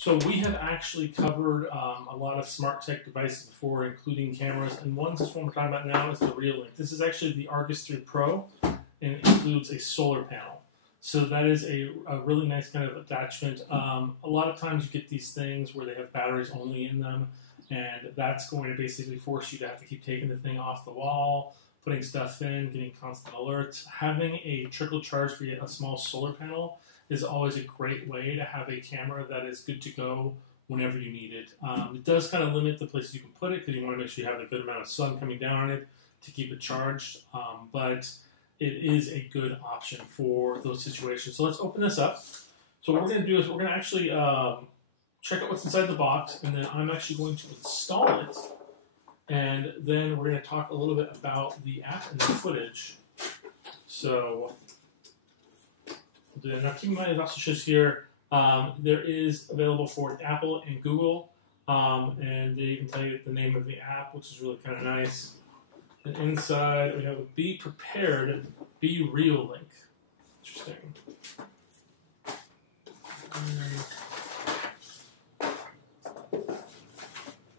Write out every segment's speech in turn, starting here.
So we have actually covered a lot of smart tech devices before, including cameras, and one we're talking about now is the Reolink. This is actually the Argus 3 Pro, and it includes a solar panel. So that is a really nice kind of attachment. A lot of times you get these things where they have batteries only in them, and that's going to basically force you to have to keep taking the thing off the wall, putting stuff in, getting constant alerts. Having a trickle charge via a small solar panel is always a great way to have a camera that is good to go whenever you need it. It does kind of limit the places you can put it because you want to make sure you have a good amount of sun coming down on it to keep it charged, but it is a good option for those situations. So let's open this up. So what we're going to do is we're going to actually check out what's inside the box, and then I'm actually going to install it, and then we're going to talk a little bit about the app and the footage. So now keep in mind, it also shows here, there is available for Apple and Google, and they even tell you the name of the app, which is really kind of nice. And inside, we have a Be Prepared, Be Reolink. Interesting.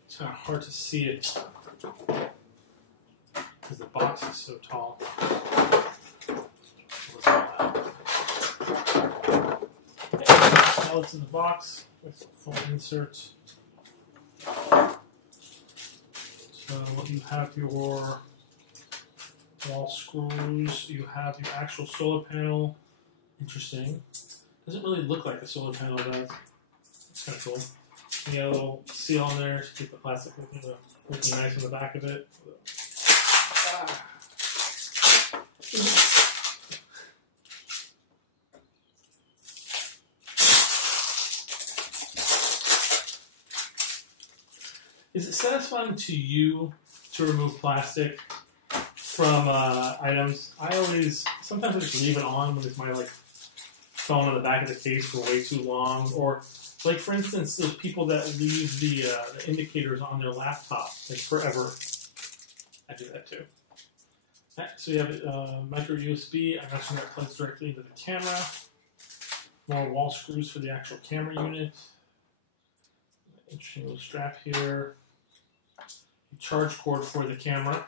It's kind of hard to see it because the box is so tall. It's in the box with full insert. So you have your wall screws, you have your actual solar panel. Interesting. Doesn't really look like a solar panel does. It's kind of cool. You got a little seal on there to keep the plastic looking nice on the back of it. Is it satisfying to you to remove plastic from items? Sometimes I just leave it on when it's my phone on the back of the case for way too long. Or, like for instance, those people that leave the indicators on their laptop forever. I do that too. Right, so you have a micro USB. I'm actually that plugs directly into the camera. More wall screws for the actual camera unit. Interesting little strap here. Charge cord for the camera.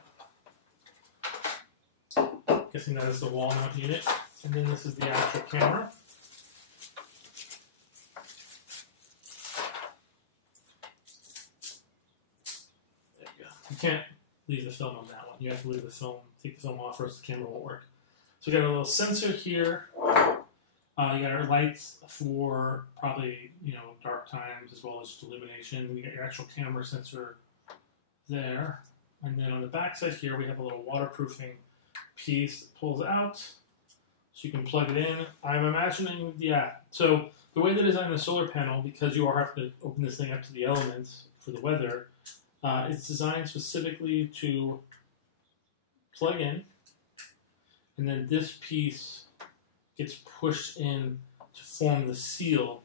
Guessing that is the wall mount unit. And then this is the actual camera. There you go. You can't leave the film on that one. You have to leave the film, take the film off, or else the camera won't work. So we got a little sensor here. You got our lights for probably dark times as well as just illumination. We got your actual camera sensor there, and then on the back side here we have a little waterproofing piece that pulls out, so you can plug it in. I'm imagining, so the way they designed the solar panel, because you are having to open this thing up to the elements for the weather, it's designed specifically to plug in, and then this piece gets pushed in to form the seal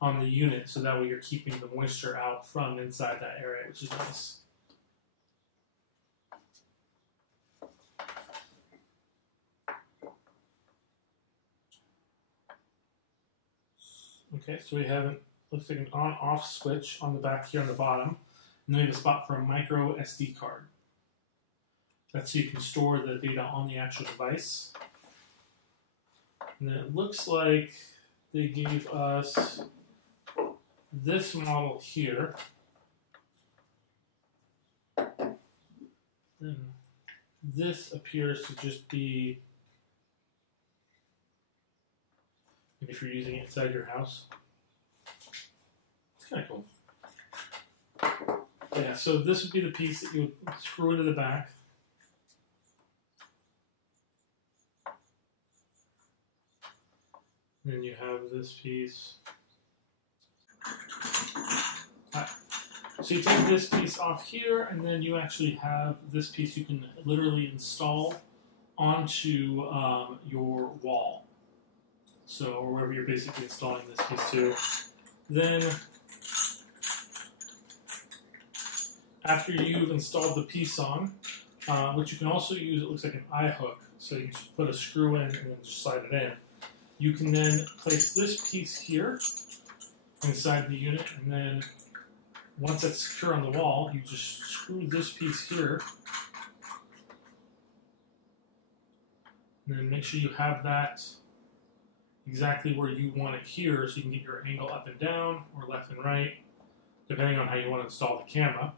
on the unit, so that way you're keeping the moisture out from inside that area, which is nice. Okay, so we have looks like an on-off switch on the back here on the bottom, and then we have a spot for a micro SD card. That's so you can store the data on the actual device. And then it looks like they gave us this model here. Then this appears to just be, if you're using it inside your house. It's kind of cool. Yeah, so this would be the piece that you would screw into the back. Then you have this piece. So you take this piece off here, and then you actually have this piece you can literally install onto your wall. So, or wherever you're basically installing this piece to. Then, after you've installed the piece on, which you can also use, it looks like an eye hook. So you just put a screw in and then just slide it in. You can then place this piece here inside the unit, and then once it's secure on the wall, you just screw this piece here, and then make sure you have that exactly where you want it here, so you can get your angle up and down or left and right, depending on how you want to install the camera.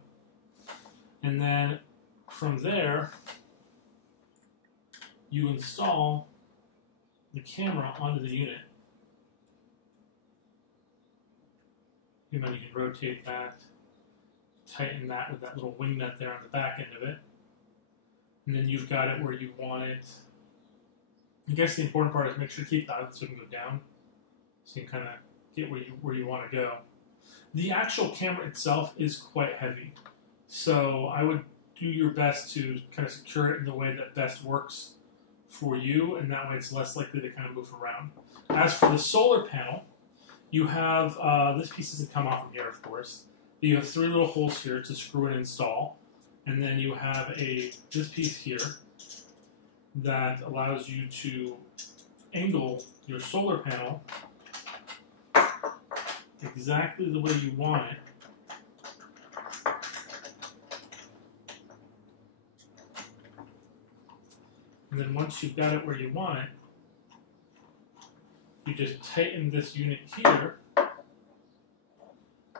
And then from there, you install the camera onto the unit. And then you can rotate that, tighten that with that little wing nut there on the back end of it. And then you've got it where you want it. I guess the important part is make sure to keep the outlet so it can go down, so you can kind of get where you want to go. The actual camera itself is quite heavy, so I would do your best to kind of secure it in the way that best works for you, and that way it's less likely to kind of move around. As for the solar panel, you have, this piece doesn't come off from here, of course, but you have 3 little holes here to screw and install, and then you have this piece here that allows you to angle your solar panel exactly the way you want it. And then once you've got it where you want it, you just tighten this unit here,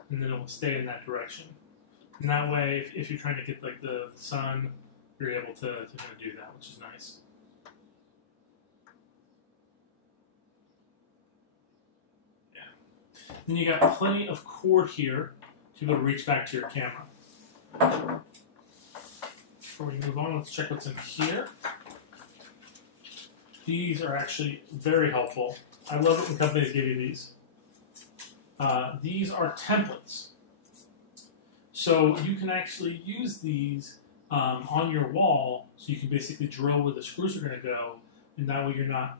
and then it will stay in that direction. And that way, if you're trying to get like the sun, you're able to kind of do that, which is nice. Yeah. Then you got plenty of cord here to be able to reach back to your camera. Before we move on, let's check what's in here. These are actually very helpful. I love it when companies give you these. These are templates. So you can actually use these on your wall, so you can basically drill where the screws are going to go, and that way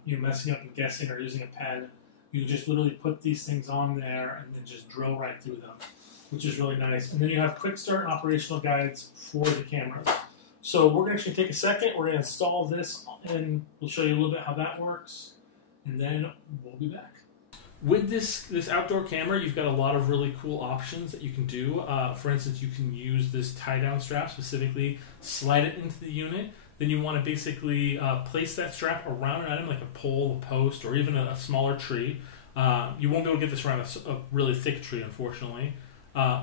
you're messing up and guessing or using a pen. You can just literally put these things on there and then just drill right through them, which is really nice. And then you have quick start and operational guides for the cameras. So we're going to actually take a second, we're going to install this, and we'll show you a little bit how that works, and then we'll be back. With this outdoor camera, you've got a lot of really cool options that you can do. For instance, you can use this tie-down strap, specifically slide it into the unit. Then you want to basically place that strap around an item like a pole, a post, or even a smaller tree. You won't be able to get this around a really thick tree, unfortunately.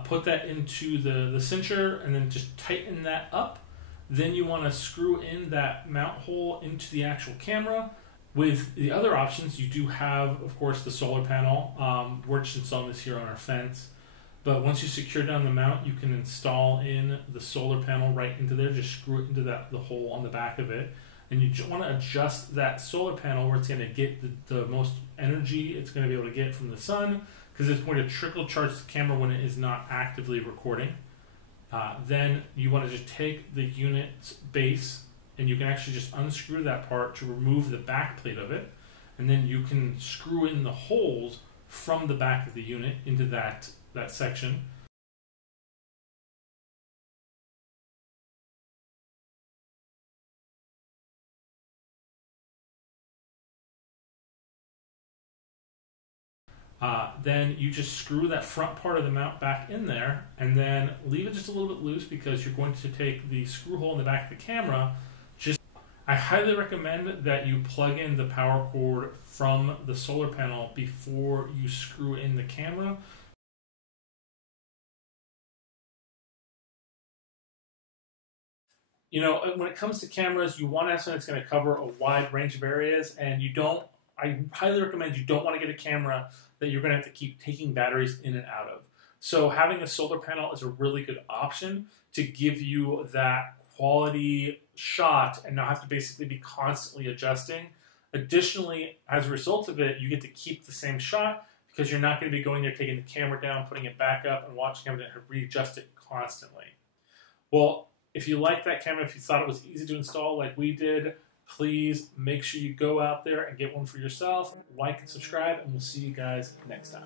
Put that into the cincher and then just tighten that up. Then you want to screw in that mount hole into the actual camera. With the other options, you do have, of course, the solar panel. We're just installing this here on our fence. But once you secure down the mount, you can install in the solar panel right into there. Just screw it into the hole on the back of it. And you want to adjust that solar panel where it's going to get the most energy it's going to be able to get from the sun, because it's going to trickle charge the camera when it is not actively recording. Then you want to just take the unit's base, and you can actually just unscrew that part to remove the back plate of it, and then you can screw in the holes from the back of the unit into that section. Then you just screw that front part of the mount back in there, and then leave it just a little bit loose, because you're going to take the screw hole in the back of the camera. I highly recommend that you plug in the power cord from the solar panel before you screw in the camera. You know, when it comes to cameras, you want to have something that's going to cover a wide range of areas, and I highly recommend you don't want to get a camera that you're going to have to keep taking batteries in and out of. So having a solar panel is a really good option to give you that quality shot and not have to basically be constantly adjusting. Additionally, as a result of it, you get to keep the same shot, because you're not going to be going there, taking the camera down, putting it back up, and watching it and readjust it constantly. Well, if you like that camera, if you thought it was easy to install like we did, please make sure you go out there and get one for yourself. Like and subscribe, and we'll see you guys next time.